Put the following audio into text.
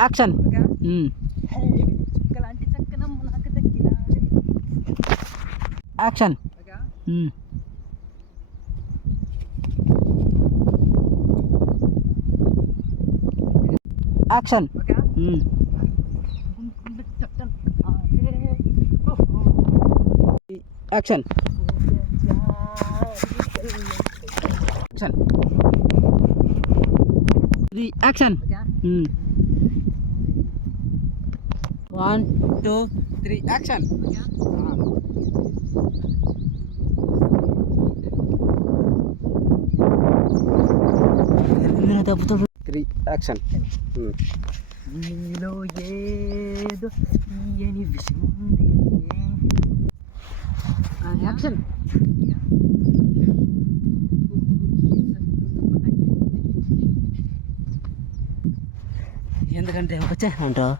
Action. Action. Action. Action. Action. Action. 1 2 3 action. తప్పుతాడు. 3 action. నీలో ఏదో తీయని విషయం ఉంది. యాక్షన్. ఎందుకంటే వచ్చే అంటావు.